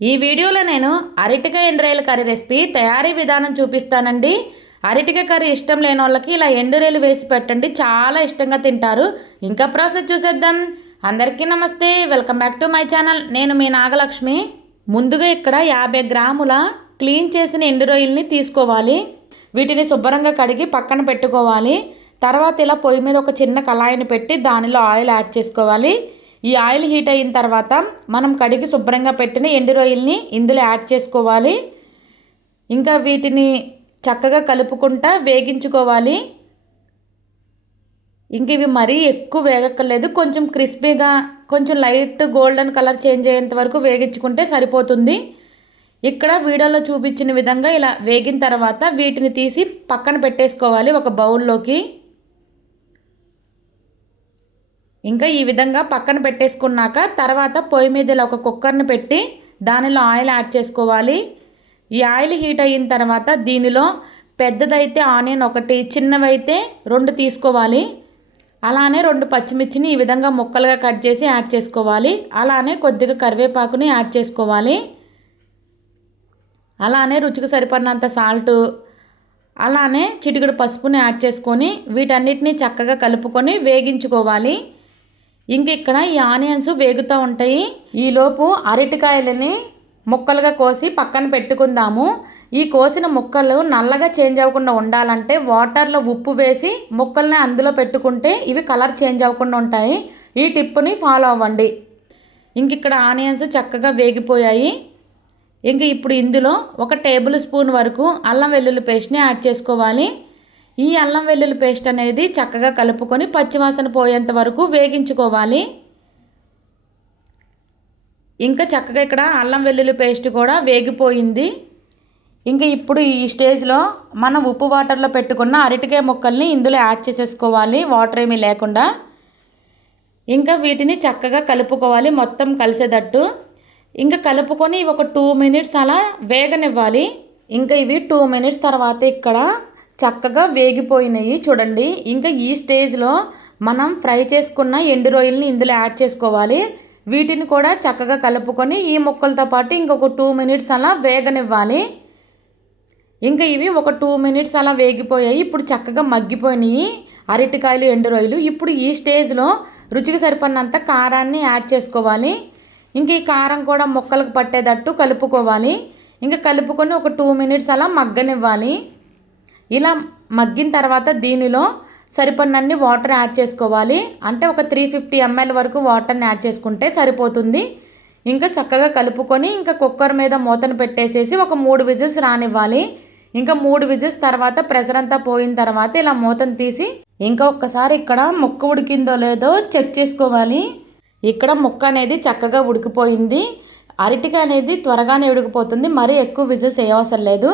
ఈ వీడియోలో నేను అరటికాయ ఎండురాయల కర్రీ రెసిపీ తయారీ విధానం చూపిస్తానండి. అరటికాయ కర్రీ ఇష్టం లేని వాళ్ళకి ఇలా ఎండురాయలు వేసి పెట్టండి, చాలా ఇష్టంగా తింటారు. ఇంకా ప్రాసెస్ చూసేద్దాం. అందరికీ నమస్తే, welcome back to my channel. నేను మీ నాగలక్ష్మి. ముందుగా ఇక్కడ 50 గ్రాముల క్లీన్ చేసిన ఎండు రొయ్యల్ని తీసుకోవాలి. వీటిని శుభ్రంగా కడిగి పక్కన పెట్టుకోవాలి. తర్వాత ఇలా పొయ్యి మీద ఒక చిన్న కళాయిని పెట్టి దానిలో ఆయిల్ యాడ్ చేసుకోవాలి. ఈ ఆయిల్ హీట్ అయిన తర్వాత మనం కడిగి శుభ్రంగా పెట్టిన ఎండు రొయ్యల్ని ఇందులో యాడ్ చేసుకోవాలి. ఇంకా వీటిని చక్కగా కలుపుకుంటా వేగించుకోవాలి. ఇంక ఇవి మరీ ఎక్కువ వేగక్కర్లేదు, కొంచెం క్రిస్పీగా కొంచెం లైట్ గోల్డెన్ కలర్ చేంజ్ అయ్యేంత వరకు వేగించుకుంటే సరిపోతుంది. ఇక్కడ వీడియోలో చూపించిన విధంగా ఇలా వేగిన తర్వాత వీటిని తీసి పక్కన పెట్టేసుకోవాలి ఒక బౌల్లోకి. ఇంకా ఈ విధంగా పక్కన పెట్టేసుకున్నాక తర్వాత పొయ్యి మీద ఇలా ఒక కుక్కర్ని పెట్టి దానిలో ఆయిల్ యాడ్ చేసుకోవాలి. ఈ ఆయిల్ హీట్ అయిన తర్వాత దీనిలో పెద్దదైతే ఆనియన్ ఒకటి, చిన్నవైతే 2 తీసుకోవాలి. అలానే 2 పచ్చిమిర్చిని ఈ విధంగా ముక్కలుగా కట్ చేసి యాడ్ చేసుకోవాలి. అలానే కొద్దిగా కరివేపాకుని యాడ్ చేసుకోవాలి. అలానే రుచికి సరిపడినంత సాల్టు, అలానే చిటికెడు పసుపుని యాడ్ చేసుకొని వీటన్నిటిని చక్కగా కలుపుకొని వేగించుకోవాలి. ఇంక ఇక్కడ ఈ ఆనియన్స్ వేగుతూ ఉంటాయి. ఈలోపు అరటికాయలని ముక్కలుగా కోసి పక్కన పెట్టుకుందాము. ఈ కోసిన ముక్కలు నల్లగా చేంజ్ అవ్వకుండా ఉండాలంటే వాటర్లో ఉప్పు వేసి ముక్కల్ని అందులో పెట్టుకుంటే ఇవి కలర్ చేంజ్ అవ్వకుండా ఉంటాయి. ఈ టిప్పుని ఫాలో అవ్వండి. ఇంక ఇక్కడ ఆనియన్స్ చక్కగా వేగిపోయాయి. ఇంక ఇప్పుడు ఇందులో 1 టేబుల్ స్పూన్ వరకు అల్లం వెల్లుల్లి పేస్ట్ని యాడ్ చేసుకోవాలి. ఈ అల్లం వెల్లుల్లి పేస్ట్ అనేది చక్కగా కలుపుకొని పచ్చివాసన పోయేంత వరకు వేగించుకోవాలి. ఇంకా చక్కగా ఇక్కడ అల్లం వెల్లుల్లి పేస్ట్ కూడా వేగిపోయింది. ఇంకా ఇప్పుడు ఈ స్టేజ్లో మనం ఉప్పు వాటర్లో పెట్టుకున్న అరటికాయ ముక్కల్ని ఇందులో యాడ్ చేసేసుకోవాలి, వాటర్ ఏమీ లేకుండా. ఇంకా వీటిని చక్కగా కలుపుకోవాలి మొత్తం కలిసేటట్టు. ఇంకా కలుపుకొని ఒక 2 మినిట్స్ అలా వేగనివ్వాలి. ఇంకా ఇవి 2 మినిట్స్ తర్వాత ఇక్కడ చక్కగా వేగిపోయినాయి చూడండి. ఇంకా ఈ స్టేజ్లో మనం ఫ్రై చేసుకున్న ఎండు రొయ్యల్ని ఇందులో యాడ్ చేసుకోవాలి. వీటిని కూడా చక్కగా కలుపుకొని ఈ ముక్కలతో పాటు ఇంకొక 2 మినిట్స్ అలా వేగనివ్వాలి. ఇంకా ఇవి ఒక 2 మినిట్స్ అలా వేగిపోయాయి. ఇప్పుడు చక్కగా మగ్గిపోయినాయి అరటికాయలు, ఎండు రొయ్యలు. ఇప్పుడు ఈ స్టేజ్లో రుచికి సరిపడినంత కారాన్ని యాడ్ చేసుకోవాలి. ఇంక ఈ కారం కూడా ముక్కలకు పట్టేటట్టు కలుపుకోవాలి. ఇంకా కలుపుకొని ఒక 2 మినిట్స్ అలా మగ్గనివ్వాలి. ఇలా మగ్గిన తర్వాత దీనిలో సరిపడినన్ని వాటర్ యాడ్ చేసుకోవాలి. అంటే ఒక 350 ml వరకు వాటర్ని యాడ్ చేసుకుంటే సరిపోతుంది. ఇంకా చక్కగా కలుపుకొని ఇంకా కుక్కర్ మీద మూతను పెట్టేసేసి ఒక 3 విజిల్స్ రానివ్వాలి. ఇంకా 3 విజిల్స్ తర్వాత ప్రెషర్ అంతా పోయిన తర్వాత ఇలా మూతను తీసి ఇంకా ఒక్కసారి ఇక్కడ ముక్క ఉడికిందో లేదో చెక్ చేసుకోవాలి. ఇక్కడ ముక్క అనేది చక్కగా ఉడికిపోయింది. అరటికాయ అనేది త్వరగానే ఉడికిపోతుంది, మరీ ఎక్కువ విజిల్స్ వేయవసరం లేదు.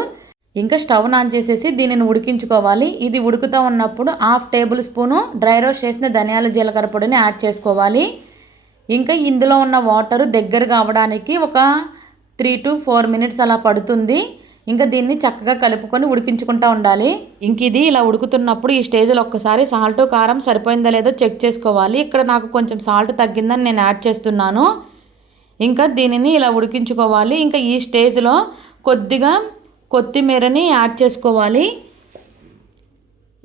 ఇంకా స్టవ్ ఆన్ చేసేసి దీనిని ఉడికించుకోవాలి. ఇది ఉడుకుతూ ఉన్నప్పుడు 1/2 టేబుల్ స్పూను డ్రై రోస్ట్ చేసిన ధనియాల జీలకర్ర పొడిని యాడ్ చేసుకోవాలి. ఇంకా ఇందులో ఉన్న వాటరు దగ్గరగా అవ్వడానికి ఒక 3 to 4 మినిట్స్ అలా పడుతుంది. ఇంకా దీన్ని చక్కగా కలుపుకొని ఉడికించుకుంటూ ఉండాలి. ఇంక ఇది ఇలా ఉడుకుతున్నప్పుడు ఈ స్టేజ్లో ఒక్కసారి సాల్ట్, కారం సరిపోయిందో లేదో చెక్ చేసుకోవాలి. ఇక్కడ నాకు కొంచెం సాల్ట్ తగ్గిందని నేను యాడ్ చేస్తున్నాను. ఇంకా దీనిని ఇలా ఉడికించుకోవాలి. ఇంకా ఈ స్టేజ్లో కొద్దిగా కొత్తిమీరని యాడ్ చేసుకోవాలి.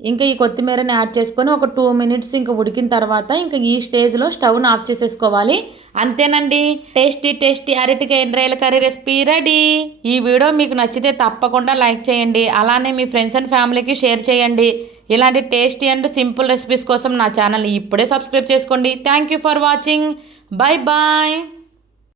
ఇంకా ఈ కొత్తిమీరని యాడ్ చేసుకొని ఒక 2 మినిట్స్ ఇంకా ఉడికిన తర్వాత ఇంకా ఈ స్టేజ్లో స్టవ్ను ఆఫ్ చేసేసుకోవాలి. అంతేనండి, టేస్టీ అరటికాయ ఎండ్రాయల కర్రీ రెసిపీ రెడీ. ఈ వీడియో మీకు నచ్చితే తప్పకుండా లైక్ చేయండి. అలానే మీ ఫ్రెండ్స్ అండ్ ఫ్యామిలీకి షేర్ చేయండి. ఇలాంటి టేస్టీ అండ్ సింపుల్ రెసిపీస్ కోసం నా ఛానల్ని ఇప్పుడే సబ్స్క్రైబ్ చేసుకోండి. Thank you for watching. Bye bye.